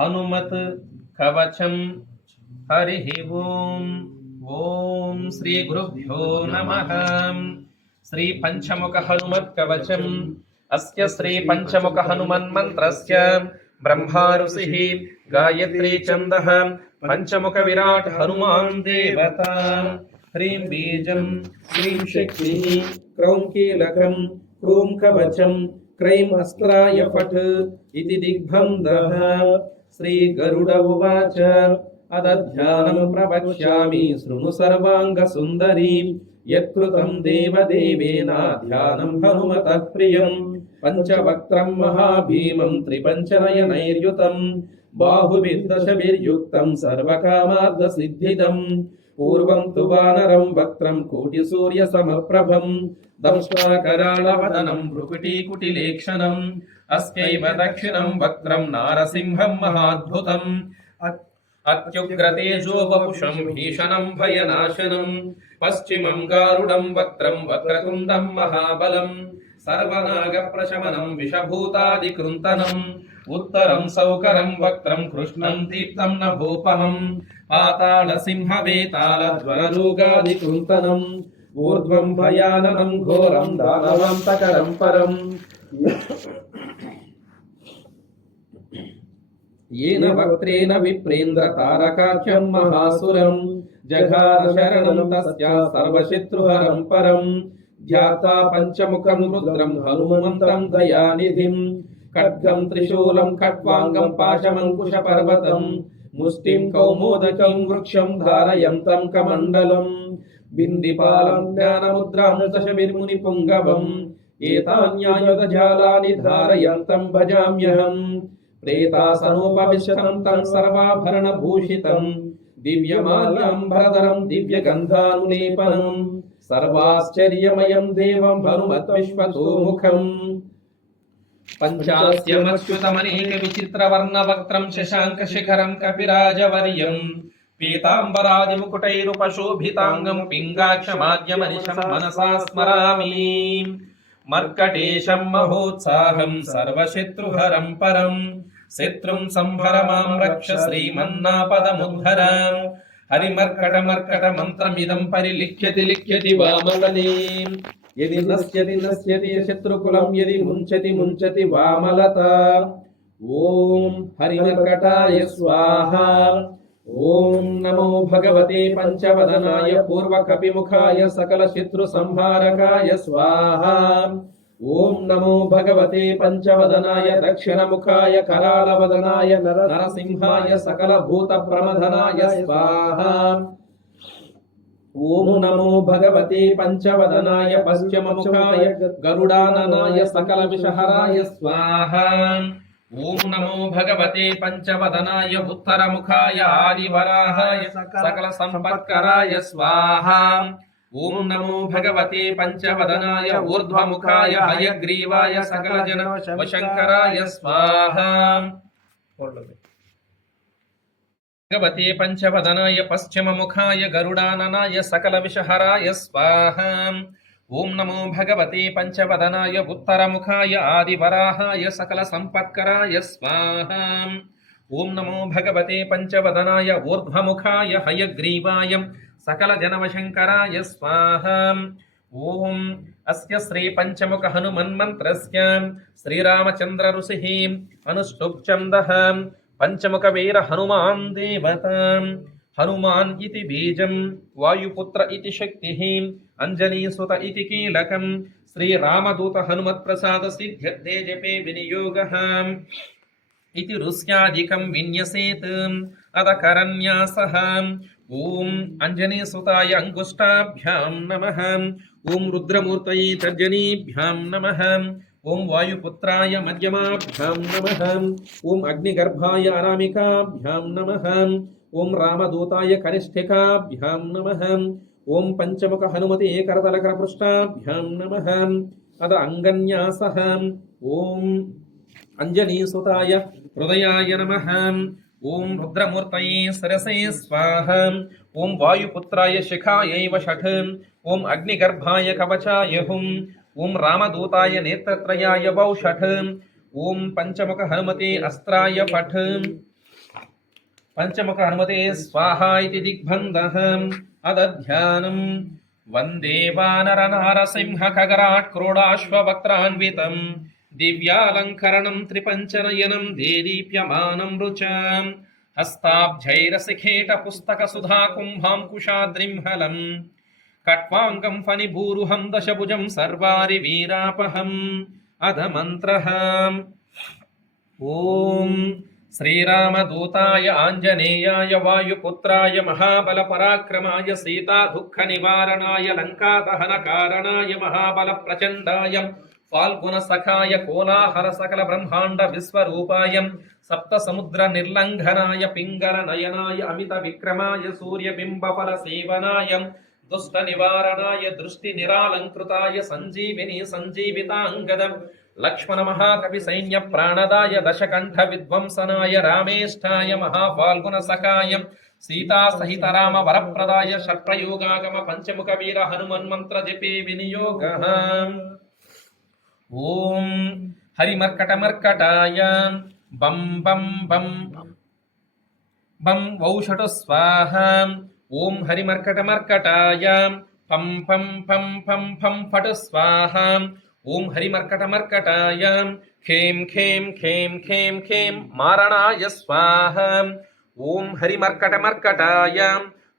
హనుమత్ కవచం. హరి ఓం. ఓం శ్రీ గురుభ్యో నమః. శ్రీ పంచముఖ హనుమత్ కవచం. అస్య శ్రీ పంచముఖ హనుమన్ మంత్రస్య బ్రహ్మా ఋషిః గాయత్రీ ఛందః పంచముఖ విరాట్ హనుమాన్ దేవతా. హ్రీం బీజం శ్రీం శక్తిః క్రౌం కీలకం క్రూం కవచం క్రైం అస్త్రాయ ఫట్ ఇతి దిగ్బంధః. శ్రీ గరుడ ఉవాచ అదధ్యానం ప్రవక్ష్యామి శృణు సర్వాంగ సుందరీం యత్కృతం దేవదేవేన ధ్యానం హనుమతః ప్రియం. పంచవక్త్రం మహాభీమం త్రిపంచనయనైర్యుతం బాహుభిర్దశభిర్యుక్తం సర్వకామార్థ సిద్ధిదం. పూర్వం తు వానరం వక్త్రం కోటి సూర్య సమప్రభం దంష్ట్రాకరాళవదనం భృకుటీకుటిలేక్షణం. అస్యైవ దక్షిణం వక్త్రం నారసింహం మహాద్భుతం అత్యుగ్రతేజో వపుషం భీషణం భయనాశనం. పశ్చిమం గారుడం వక్త్రం వక్రతుండం మహాబలం సర్వనాగ ప్రశమనం విషభూతాదికృంతనం. ఉత్తరం సౌకరం వక్త్రం కృష్ణం దీప్తం నభూపహం పాతాళ సింహ వేతాళ జ్వరరోగాదికృంతనం. ఊర్ధ్వం భయాననం ఘోరం దానవాంతకరం పరం. येन वक्त्रेण विप्रेन्द्र तारकाख्यं महासुरं जघार शरणं तस्या सर्वशत्रुहरं परं. ध्याता पंचमुखं रुद्रं हनुमन्तं दयानिधिं खड्गं त्रिशूलं खट्वाङ्गं पाशमङ्कुशपर्वतं मुष्टिं कौमोदकीं वृक्षं धारयन्तं कमण्डलं. बिन्दिपालं ज्ञानमुद्रां दशभिर्मुनिपुङ्गवम् एतान्यायुधजालानि धारयन्तं भजाम्यहम्. प्रेतासनोपविशतं तं सर्वाभरणभूषितं दिव्यमाल्याम्बरधरं दिव्यगन्धानुलेपनं सर्वाश्चर्यमयं देवं हनुमद्विश्वतोमुखम्. पञ्चास्यमच्युतमनेकविचित्रवर्णवक्त्रं शशाङ्कशिखरं कपिराजवर्यं पीताम्बरादिमुकुटैरुपशोभिताङ्गं पिङ्गाक्षमाद्यमनिशं मनसा स्मरामि. मर्कटेशं महोत्साहं सर्वशत्रुहरं परं शत्रुं संहरमां रक्ष श्रीमन्नापदमुद्धर. हरिमर्कट मंत्रमिदं परिलिख्यति लिख्यति वामलने. यदि नश्यति शत्रुकुलं यदि मुञ्चति वामलता. ओम हरिमर्कटाय स्वाहा. ओम नमो भगवते पंचवदनाय पूर्वकपिमुखाय सकल शत्रु संहारकाय स्वाहा. ओम नमो भगवते पंचवदनाय दक्षिणमुखाय करालवदनाय नरसिंहाय सकल भूत प्रमथनाय स्वाहा. ओम नमो भगवते पंचवदनाय पश्चिममुखाय गरुडाननाय सकल विषहराय स्वाहा. ओम नमो भगवते पंचवदनाय उत्तरमुखाय आदिवराहाय सकल संपत्कराय स्वाहा. ओम नमो भगवते पंचवदनाय ऊर्ध्वमुखाय हयग्रीवाय सकल जन वशंकराय स्वाहा. भगवते पंचवदनाय पश्चिममुखाय गरुडाननाय सकल विषहराय स्वाहा. ओम नमो भगवते पंचवदनाय उत्तरमुखाय आदिवराहाय सकल संपत्कराय स्वाहा. ओम नमो भगवते पंचवदनाय ऊर्ध्वमुखाय हयग्रीवाय सकल जनवशंकराय स्वाहा. ओम अस्य श्री पंचमुख हनुमन्मन्त्रस्य श्रीरामचन्द्र ऋषिः अनुष्टुप् छन्दः पंचमुख वीर हनुमान् देवता. हनुमान् इति बीजं वायुपुत्र इति शक्तिः अंजनीसुत इति कीलकं श्रीरामदूत हनुमत्प्रसाद सिद्ध्यर्थे जपे विनियोगः इति ऋष्यादिकं विन्यसेत् अदकरन्यासः. ओम अंजनीसुताय अंगुष्ठाभ्यां नमः. ओम रुद्रमूर्तये तर्जनीभ्यां नमः. ओम वायुपुत्राय मध्यमाभ्यां नमः. ओम अग्निगर्भाय अनामिकाभ्यां नमः. ओम रामदूताय कनिष्ठिकाभ्यां नमः. ओम पंचमुख हनुमते करतलकरपृष्ठाभ्यां नमः. अद अंगन्यासः. ओम अंजनीसुताय हृदयाय नमः. ओम रुद्रमूर्तये सरसे स्वाहा. ओम वायुपुत्राय शिखायै वषट्. ओम अग्निगर्भाय कवचाय हुं. ओम रामदूताय नेत्रत्रयाय वौषट्. ओम पंचमुख हनुमते अस्त्राय फट्. పంచముఖ హనుమతే స్వాహా ఇతి దిగ్బంధః అదధ్యానం వందే వానర నారసింహ ఖగరాట్ క్రోడాశ్వవక్త్రాన్వితం దివ్యాలంకరణం త్రిపంచనయనం దేదీప్యమానం రుచాం హస్తాబ్జైరసిఖేట పుస్తక సుధా కుంభాంకుశాద్రిం కట్వాంగం ఫణిభూరుహం దశభుజం సర్వారి వీరాపహం అధమంత్రః ఓం శ్రీరామదూతాయ ఆంజనేయాయ వాయుపుత్రాయ మహాబల పరాక్రమాయ సీతా దుఃఖ నివారణాయ లంకా దహన కారణాయ మహాబల ప్రచండాయ ఫాల్గుణ సఖాయ కోలాహల సకల బ్రహ్మాండ విశ్వరూపాయ సప్త సముద్ర నిర్లంఘనాయ పింగళ నయనాయ అమిత విక్రమాయ సూర్యబింబ ఫల సేవనాయ దుష్ట నివారణాయ దృష్టి నిరాలంకృతాయ సంజీవిని సంజీవితాంగద లక్ష్మణ మహాకవి సైన్య ప్రాణదాయ దశకంఠ విధ్వంసనాయ రామేష్ఠాయ మహాఫాల్గుణ సఖాయ సీతా సహిత రామ వరప్రదాయ షట్ప్రయోగాగమ పంచముఖ వీర హనుమన్మంత్ర జపే వినియోగ ఓం హరిమర్కటమర్కటాయ బం బం బం బం వౌషటు స్వాహ ఓం హరిమర్కటమర్కటాయ పం పం పం పం పం ఫటు స్వాహ ఓం హరిమర్కటమర్కటాయ ఖేం ఖేం ఖేం ఖేం ఖేం మారణాయ స్వాహ ఓం హరిమర్కటమర్కటాయ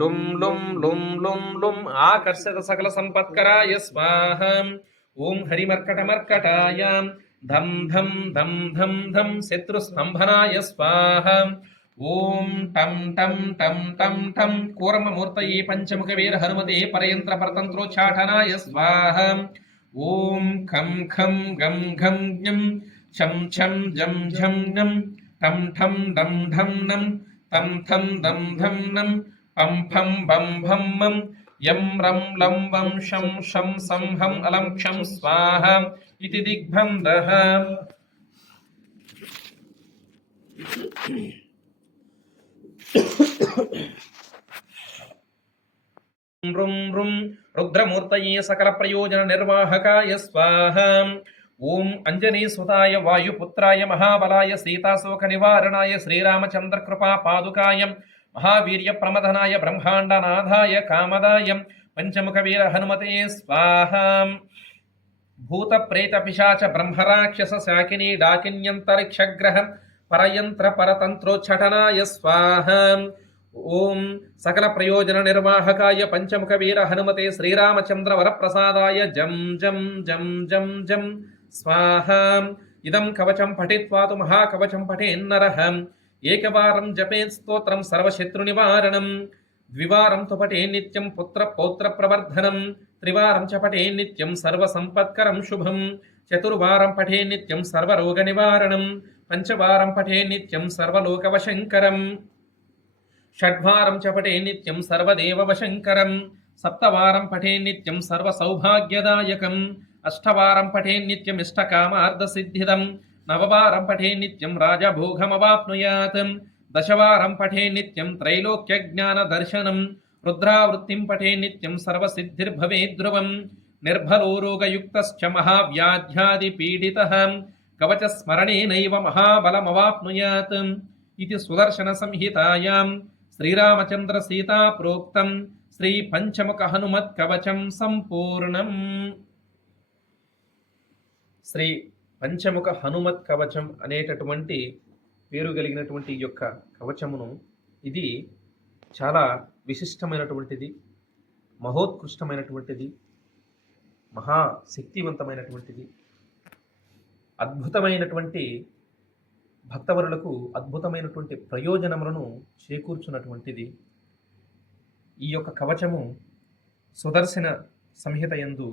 లుం లుం లుం లుం లుం ఆకర్షిత సకల సంపత్కరాయ స్వాహ ఓం హరిమర్కటమర్కటాయ ధం ధం ధం ధం ధం శత్రుస్తంభనాయ స్వాహ ఓం టం టం టం టం టం కూర్మమూర్తయే పంచముఖ వీర హనుమతే పరయంత్ర పరతంత్రోచ్చాటనాయ స్వాహ ఓం ఖం ఖం గం ఘం జ్ఞం ఛం ఛం జం ఝం నం టం ఠం డం ఢం నం తం థం దం ధం నం పం ఫం బం భం మం యం రం లం వం శం శం సం హం అలం క్షం స్వాహ ఇతి దిగ్బంధః రుం రుం రుద్రమూర్తయే సకల ప్రయోజన నిర్వాహకాయ స్వాహ ఓం అంజనీసుతాయ వాయుపుత్రాయ మహాబలాయ సీతాశోక నివారణాయ శ్రీరామచంద్ర కృపా పాదుకాయ మహావీర్య ప్రమదనాయ బ్రహ్మాండనాథాయ కామదాయ పంచముఖ వీర హనుమతే స్వాహ భూత ప్రేత పిశాచ బ్రహ్మరాక్షస శాకిని డాకిన్యంతరిక్షగ్రహ పరయంత్ర పరతంత్రోచ్చటనాయ స్వాహ ఓం సకల ప్రయోజన నిర్వాహకాయ పంచముఖ వీర హనుమతే శ్రీరామచంద్ర వరప్రసాదాయ జం జం జం జం జం స్వాహ ఇదం కవచం పఠిత్వా తు మహాకవచం పఠేన్నరః ఏకవారం జపేత్ స్తోత్రం సర్వశత్రు నివారణం ద్వివారం తు పఠే నిత్యం పుత్ర పౌత్ర ప్రవర్ధనం త్రివారం చ పఠే నిత్యం సర్వ సంపత్కరం శుభం చతుర్వారం పఠే నిత్యం సర్వరోగ నివారణం పంచవారం పఠే నిత్యం సర్వలోకవశంకరం షడ్వారం చ పఠే నిత్యం సర్వదేవవశంకరం సప్తవారం పఠే నిత్యం సర్వసౌభాగ్యదాయకం అష్టవారం పఠే నిత్యం ఇష్టకామార్థసిద్ధిదం నవవారం పఠే నిత్యం రాజభోగమవాప్నుయాత్ దశవారం పఠే నిత్యం త్రైలోక్యజ్ఞానదర్శనం రుద్రావృత్తిం పఠే నిత్యం సర్వసిద్ధిర్భవేద్ధ్రువం నిర్భలో రోగయుక్తశ్చ మహావ్యాధ్యాదిపీడితః కవచస్మరణేనైవ మహాబలమవాప్నుయాత్ ఇది సుదర్శన సంహితాయాం శ్రీరామచంద్ర సీతా ప్రోక్తం శ్రీ పంచముఖ హనుమత్ కవచం సంపూర్ణం. శ్రీ పంచముఖ హనుమత్ కవచం అనేటటువంటి పేరు కలిగినటువంటి ఈ యొక్క కవచమును ఇది చాలా విశిష్టమైనటువంటిది, మహోత్కృష్టమైనటువంటిది, మహాశక్తివంతమైనటువంటిది, అద్భుతమైనటువంటి భక్తవరులకు అద్భుతమైనటువంటి ప్రయోజనములను చేకూర్చున్నటువంటిది. ఈ యొక్క కవచము సుదర్శన సంహిత యందు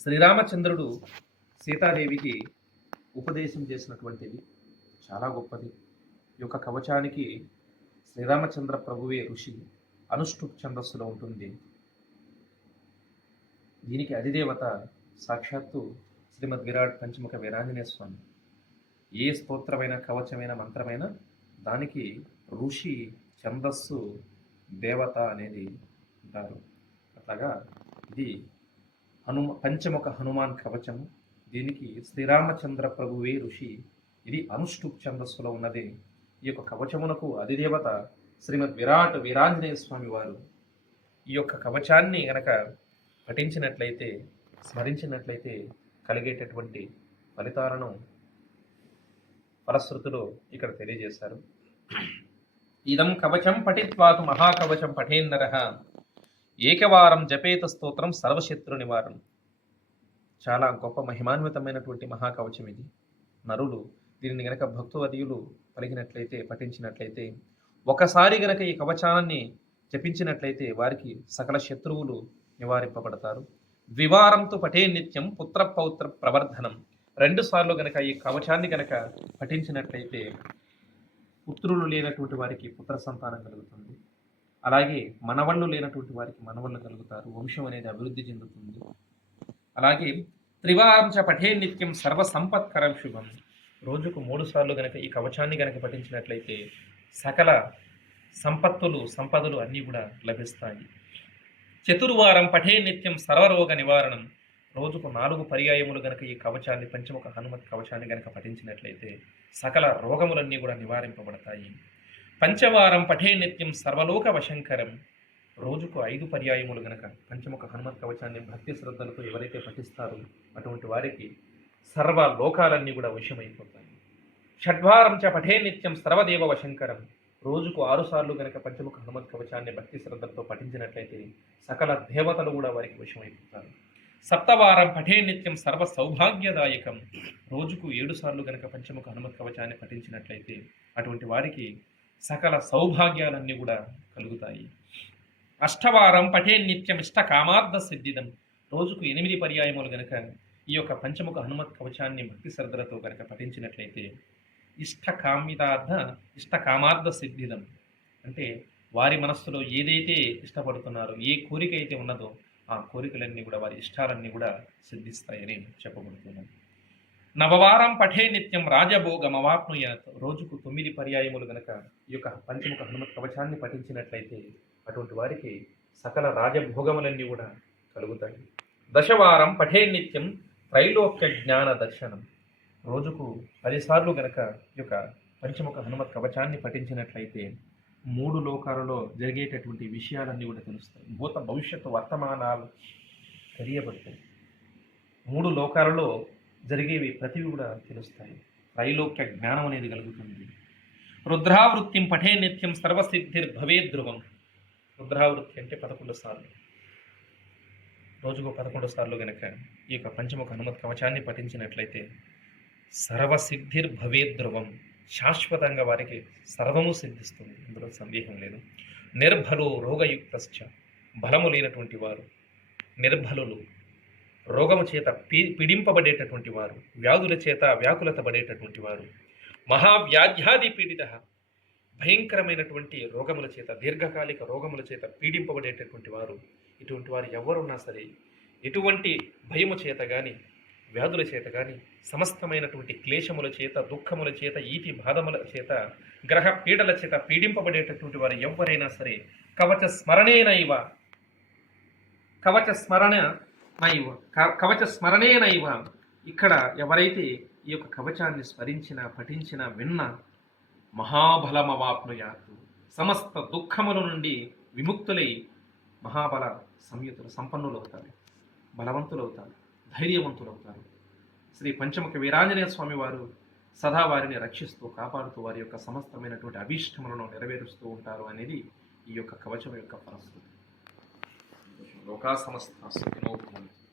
శ్రీరామచంద్రుడు సీతాదేవికి ఉపదేశం చేసినటువంటిది. చాలా గొప్పది. ఈ యొక్క కవచానికి శ్రీరామచంద్ర ప్రభువే ఋషి. అనుష్ఠుప్ ఛందస్సులో ఉంటుంది. దీనికి అధిదేవత సాక్షాత్తు శ్రీమద్ విరాట్ పంచముఖ వీరాంజనేయ స్వామి. ఏ స్తోత్రమైన కవచమైన మంత్రమైన దానికి ఋషి ఛందస్సు దేవత అనేది అంటారు. అట్లాగా ఇది పంచముఖ హనుమాన్ కవచము. దీనికి శ్రీరామచంద్ర ప్రభువే ఋషి. ఇది అనుష్ఠుప్ ఛందస్సులో ఉన్నది. ఈ యొక్క కవచమునకు అధిదేవత శ్రీమద్ విరాట్ వీరాంజనేయ స్వామి వారు. ఈ యొక్క కవచాన్ని గనక పఠించినట్లయితే, స్మరించినట్లయితే కలిగేటటువంటి ఫలితాలను ఫలశ్రుతులు ఇక్కడ తెలియజేశారు. ఇదం కవచం పఠిత్వాతు మహాకవచం పఠేన్నరః ఏకవారం జపేత స్తోత్రం సర్వశత్రు నివారణం. చాలా గొప్ప మహిమాన్వితమైనటువంటి మహాకవచం ఇది. నరులు దీనిని గనక భక్తువదీయులు పలికినట్లయితే, పఠించినట్లయితే, ఒకసారి గనక ఈ కవచాన్ని జపించినట్లయితే వారికి సకల శత్రువులు నివారింపబడతారు. ద్వివారంతో పఠే నిత్యం పుత్ర పౌత్ర ప్రవర్ధనం. 2 సార్లు గనక ఈ కవచాన్ని గనక పఠించినట్లయితే పుత్రులు లేనటువంటి వారికి పుత్ర సంతానం కలుగుతుంది. అలాగే మనవళ్ళు లేనటువంటి వారికి మనవళ్ళు కలుగుతారు. వంశం అనేది అభివృద్ధి చెందుతుంది. అలాగే త్రివారం చ పఠే నిత్యం సర్వ సంపత్కరం శుభం. రోజుకు 3 సార్లు గనక ఈ కవచాన్ని గనక పఠించినట్లయితే సకల సంపదలు అన్నీ కూడా లభిస్తాయి. చతుర్వారం పఠే నిత్యం సర్వరోగ నివారణం. రోజుకు 4 పర్యాయములు గనక ఈ కవచాన్ని, పంచముఖ హనుమత్ కవచాన్ని గనక పఠించినట్లయితే సకల రోగములన్నీ కూడా నివారింపబడతాయి. పంచవారం పఠే నిత్యం సర్వలోక వశంకరం. రోజుకు 5 పర్యాయములు గనక పంచముఖ హనుమత్ కవచాన్ని భక్తి శ్రద్ధలతో ఎవరైతే పఠిస్తారో అటువంటి వారికి సర్వ లోకాలన్నీ కూడా వశమైపోతాయి. షడ్వారం చ పఠే నిత్యం సర్వదేవ వశంకరం. రోజుకు 6 సార్లు గనక పంచముఖ హనుమత్ కవచాన్ని భక్తి శ్రద్ధలతో పఠించినట్లయితే సకల దేవతలు కూడా వారికి వశమైపోతారు. సప్తవారం పఠే నిత్యం సర్వ సౌభాగ్యదాయకం. రోజుకు 7 సార్లు గనక పంచముఖ హనుమత్ కవచాన్ని పఠించినట్లయితే అటువంటి వారికి సకల సౌభాగ్యాలన్నీ కూడా కలుగుతాయి. అష్టవారం పఠే నిత్యం ఇష్ట కామార్థ సిద్ధిదం. రోజుకు 8 పర్యాయములు గనక ఈ యొక్క పంచముఖ హనుమత్ కవచాన్ని భక్తి శ్రద్ధలతో గనక పఠించినట్లయితే ఇష్ట కామార్థ సిద్ధిదం. అంటే వారి మనస్సులో ఏదైతే ఇష్టపడుతున్నారో, ఏ కోరిక అయితే ఉన్నదో ఆ కోరికలన్నీ కూడా, వారి ఇష్టాలన్నీ కూడా సిద్ధిస్తాయని చెప్పబడుతున్నాయి. నవవారం పఠే నిత్యం రాజభోగమవాప్నుయాత్. రోజుకు 9 పర్యాయములు గనక ఈ యొక్క పంచముఖ హనుమత్ కవచాన్ని పఠించినట్లయితే అటువంటి వారికి సకల రాజభోగములన్నీ కూడా కలుగుతాయి. దశవారం పఠే నిత్యం త్రైలోక్య జ్ఞాన దర్శనం. రోజుకు 10 సార్లు గనక ఈ యొక్క పంచముఖ హనుమత్ కవచాన్ని పఠించినట్లయితే 3 లోకాలలో జరిగేటటువంటి విషయాలన్నీ కూడా తెలుస్తాయి. భూత భవిష్యత్తు వర్తమానాలు తెలియబడతాయి. 3 లోకాలలో జరిగేవి ప్రతివి కూడా తెలుస్తాయి. త్రైలోక్య జ్ఞానం అనేది కలుగుతుంది. రుద్రావృత్తిం పఠే నిత్యం సర్వసిద్ధిర్ భవే ధ్రువం. రుద్రావృత్తి అంటే 11 సార్లు. రోజుకు 11 సార్లు గనక ఈ యొక్క పంచముఖ హనుమత్ కవచాన్ని పఠించినట్లయితే సర్వసిద్ధిర్ భవే ధ్రువం. శాశ్వతంగా వారికి సర్వము సిద్ధిస్తుంది, ఇందులో సందేహం లేదు. నిర్భలో రోగయుక్తశ్చ. బలము లేనటువంటి వారు, నిర్బలులు, రోగము చేత పీడింపబడేటటువంటి వారు, వ్యాధుల చేత వ్యాకులత పడేటటువంటి వారు, మహావ్యాధ్యాది పీడిత, భయంకరమైనటువంటి రోగముల చేత, దీర్ఘకాలిక రోగముల చేత పీడింపబడేటటువంటి వారు, ఇటువంటి వారు ఎవరున్నా సరే ఎటువంటి భయము చేత కానీ, వ్యాధుల చేత కానీ, సమస్తమైనటువంటి క్లేశముల చేత, దుఃఖముల చేత, ఈతి బాధముల చేత, గ్రహ పీడల చేత పీడింపబడేటటువంటి వారు ఎవరైనా సరే కవచ స్మరణేనైవ ఇక్కడ ఎవరైతే ఈ యొక్క కవచాన్ని స్మరించిన, పఠించిన, విన్న మహాబలమవాప్నుయాత్. సమస్త దుఃఖముల నుండి విముక్తులై మహాబల సంయుతులు, సంపన్నులు అవుతారు, బలవంతులు అవుతారు, ధైర్యవంతులు అవుతారు. శ్రీ పంచముఖ వీరాంజనేయ స్వామి వారు సదా వారిని రక్షిస్తూ, కాపాడుతూ వారి యొక్క సమస్తమైనటువంటి అభీష్టములను నెరవేరుస్తూ ఉంటారు అనేది ఈ యొక్క కవచం యొక్క ఫలశ్రుతి. లోకా సమస్త సుఖినో భవంతు.